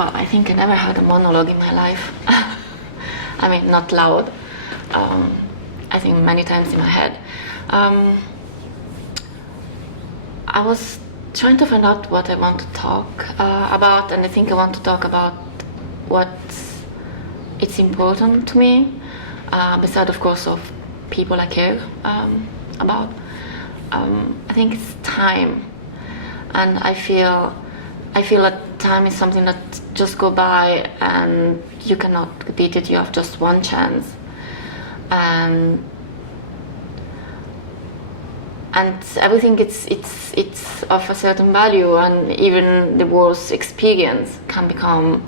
Well, I think I never had a monologue in my life. I mean, not loud. I think many times in my head. I was trying to find out what I want to talk about, and I think I want to talk about what it's important to me, besides, of course, of people I care about. I think it's time, and I feel that time is something that just go by, and you cannot repeat it. You have just one chance, and everything it's of a certain value, and even the worst experience can become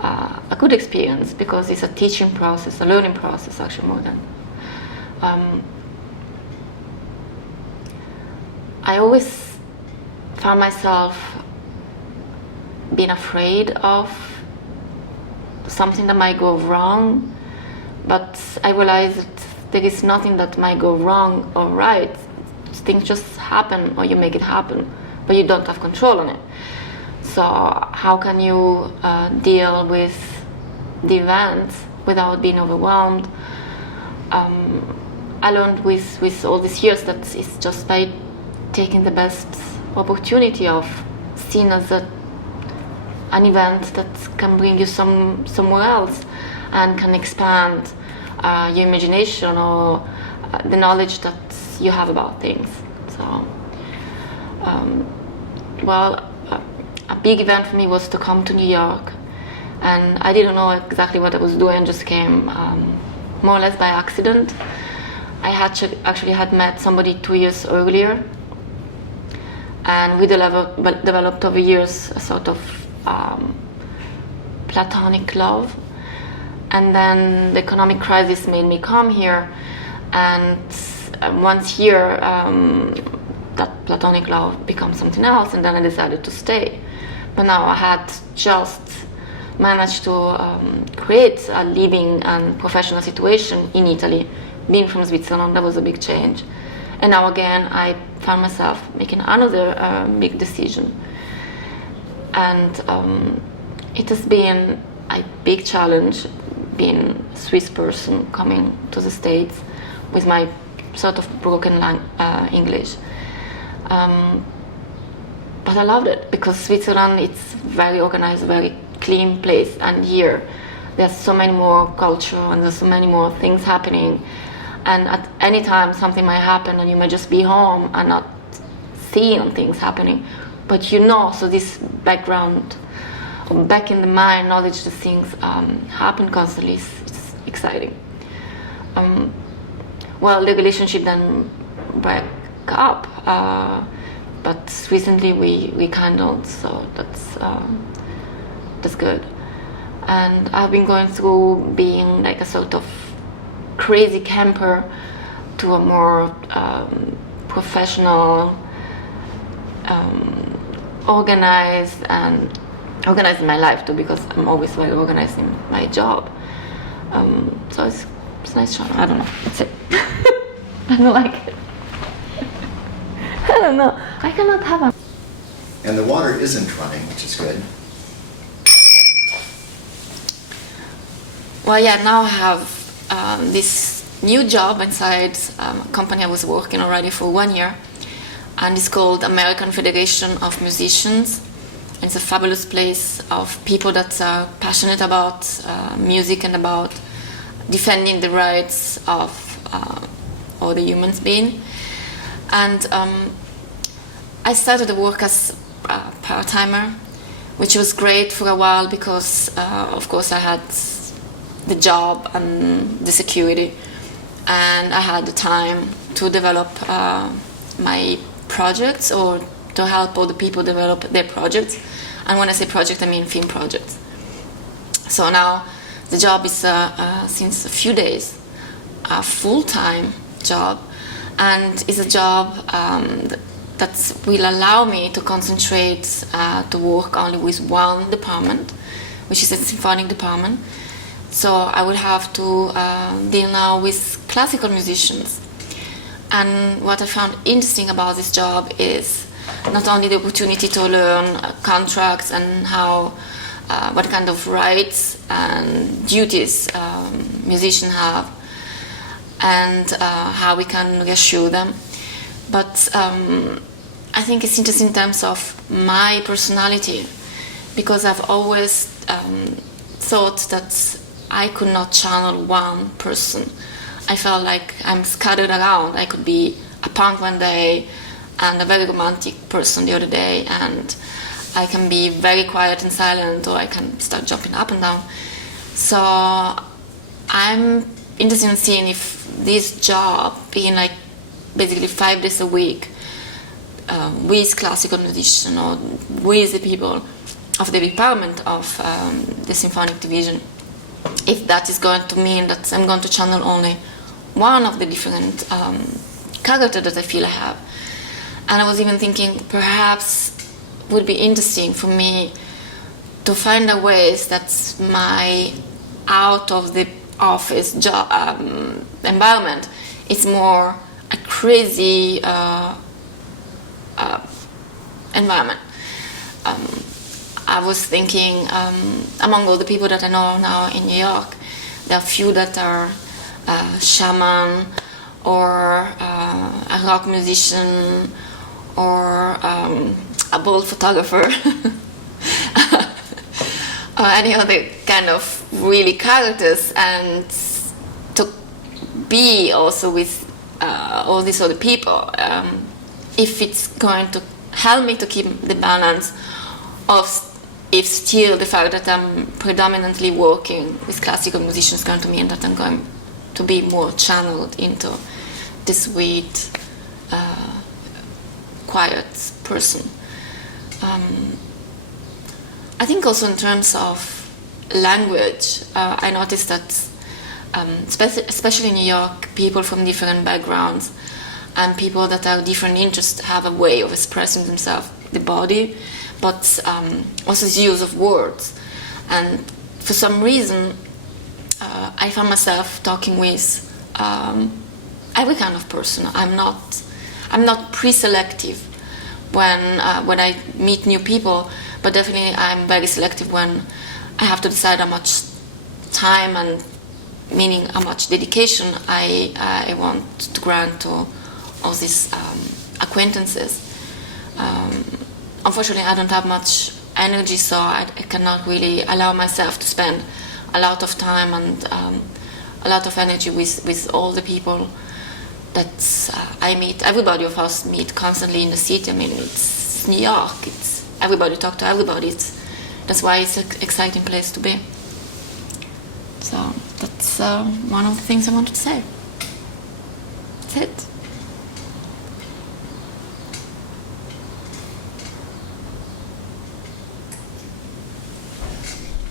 a good experience, because it's a teaching process, a learning process, actually, more than. I always found myself being afraid of something that might go wrong, but I realized that there is nothing that might go wrong or right. Things just happen, or you make it happen, but you don't have control on it. So how can you deal with the event without being overwhelmed? I learned with all these years that it's just by taking the best opportunity of seeing as an event that can bring you somewhere else and can expand your imagination or the knowledge that you have about things. So, a big event for me was to come to New York, and I didn't know exactly what I was doing, just came more or less by accident. I actually had met somebody 2 years earlier, and we developed over years a sort of platonic love. And then the economic crisis made me come here, and once here, that platonic love becomes something else, and then I decided to stay. But now I had just managed to create a living and professional situation in Italy. Being from Switzerland, that was a big change. And now again, I found myself making another big decision. And it has been a big challenge being a Swiss person coming to the States with my sort of broken English. But I loved it, because Switzerland, it's very organized, very clean place, and here there's so many more culture and there's so many more things happening, and at any time something might happen and you might just be home and not seeing things happening, but so this background, back in the mind, knowledge that things happen constantly, it's exciting. Well, the relationship then broke up, but recently we rekindled, so that's good. And I've been going through being like a sort of crazy camper to a more professional, organized in my life too, because I'm always very organized in my job. So it's nice channel. I don't know. That's it. I don't like it. I don't know. I cannot have a. And the water isn't running, which is good. Well, yeah. Now I have this new job inside a company I was working already for 1 year, and it's called American Federation of Musicians. It's a fabulous place of people that are passionate about music and about defending the rights of all the humans being. And I started to work as a part-timer, which was great for a while because, of course, I had the job and the security, and I had the time to develop my projects or to help other people develop their projects. And when I say project, I mean film projects. So now the job is since a few days a full-time job, and it's a job that will allow me to concentrate to work only with one department, which is a symphonic department. So I will have to deal now with classical musicians. And what I found interesting about this job is not only the opportunity to learn contracts and how what kind of rights and duties musicians have, and how we can reassure them. But I think it's interesting in terms of my personality, because I've always thought that I could not channel one person. I felt like I'm scattered around. I could be a punk one day and a very romantic person the other day, and I can be very quiet and silent, or I can start jumping up and down. So I'm interested in seeing if this job, being like basically 5 days a week with classical musicians or with the people of the department of the symphonic division, if that is going to mean that I'm going to channel only one of the different characters that I feel I have. And I was even thinking perhaps it would be interesting for me to find a ways that my out of the office job environment is more a crazy environment. I was thinking, among all the people that I know now in New York, there are few that are shaman or a rock musician or a bold photographer or any other kind of really characters, and to be also with all these other people, if it's going to help me to keep the balance of, if still the fact that I'm predominantly working with classical musicians is going to mean that I'm going to be more channeled into this sweet, quiet person. I think also in terms of language, I noticed that especially in New York, people from different backgrounds and people that have different interests have a way of expressing themselves, the body, but also the use of words. And for some reason, I found myself talking with every kind of person. I'm not pre-selective when I meet new people, but definitely I'm very selective when I have to decide how much time, and meaning how much dedication I want to grant to all these acquaintances. Unfortunately, I don't have much energy, so I cannot really allow myself to spend a lot of time and a lot of energy with all the people that I meet. Everybody of us meet constantly in the city. I mean, it's New York. It's everybody talk to everybody. That's why it's an exciting place to be. So that's one of the things I wanted to say. That's it.